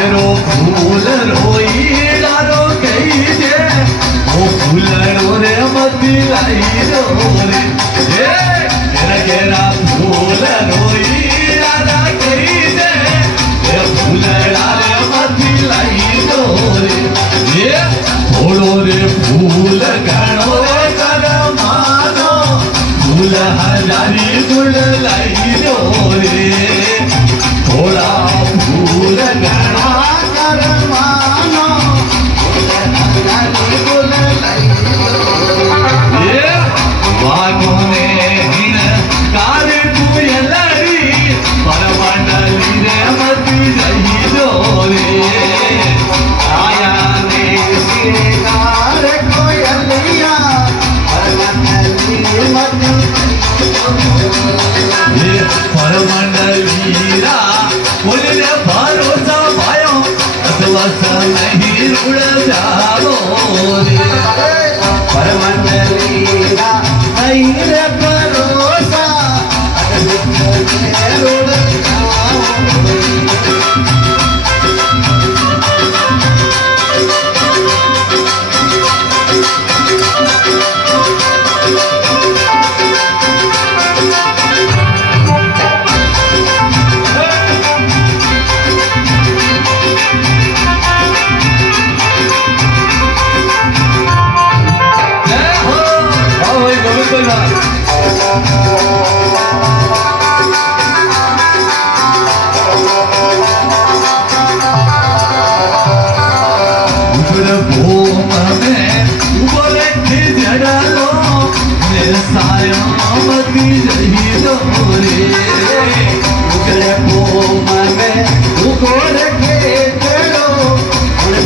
केरो फूल रोईड़ारो कही दे ओ फूलड़ो रे मती लाई रे केरा केरा फूल रोईड़ारा कही दे ए फूलड़ा रे मती लाई रे थोड़ो रे फूल घणो रे कर मानो फूल हजारी गुल लाई रे थोड़ा फूल घणा कर मानो फूल हजारी गुल लाई वागो ने हिन कार तू लड़ी परमंडली रे मती जही रे आया ने सिंगार कोयलिया परमंडली मती परमंडलीरा बोले भरोसा भायो अथवा नहीं उड़ जाओ रे परमंडलीरा नहीं रे भरोसा नहीं उड़ जाओ सायामती जही रे उगले पोम में उगोर के चलो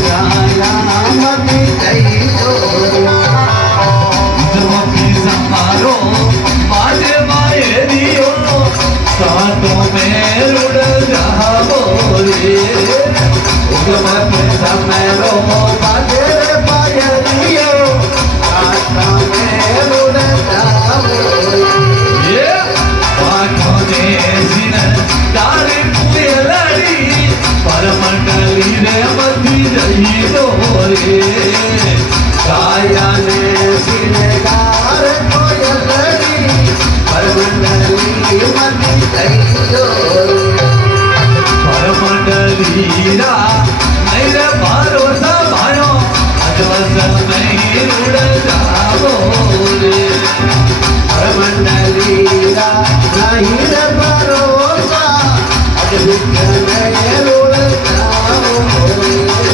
सायामती जही जमकी समारो माजे माये दियो सातों में उड़ जाओ रे उगले समय रो बाजे पाये दियो सातों में उड़ परमंडली रे मती जही रे काया ने सिंगार कोयलड़ी परमंडली मती जही परमंडली रा नहीं रे भरोसा भायो अजवस नहीं उड़ जाओ रे परमंडली रा नहीं रे भरोसा अजवस नहीं उड़ जाओ रे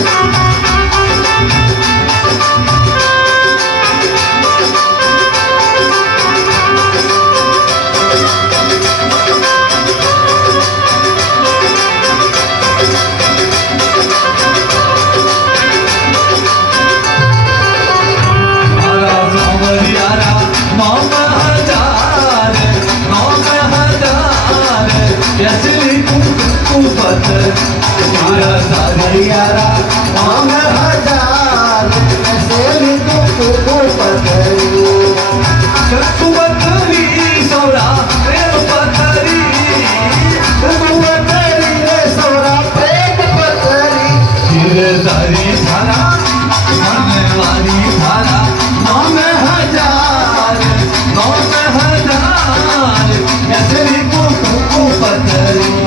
सारियारा मांग हजार ऐसे तुमको पतरी तुम पतरी सौरा प्रेम पतरी तुम पतरी रे सौरा प्रेम पतरी गिरधारी धारा मनवारी धारा मांग हजार ऐसे तुमको पतरी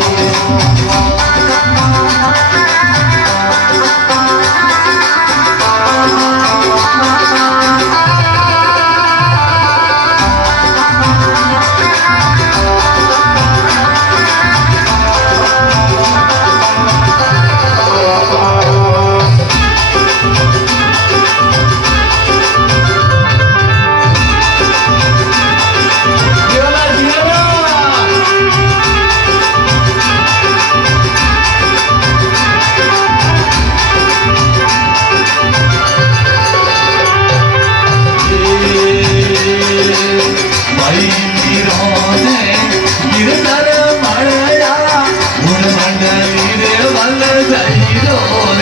मंडली रे वल जही रो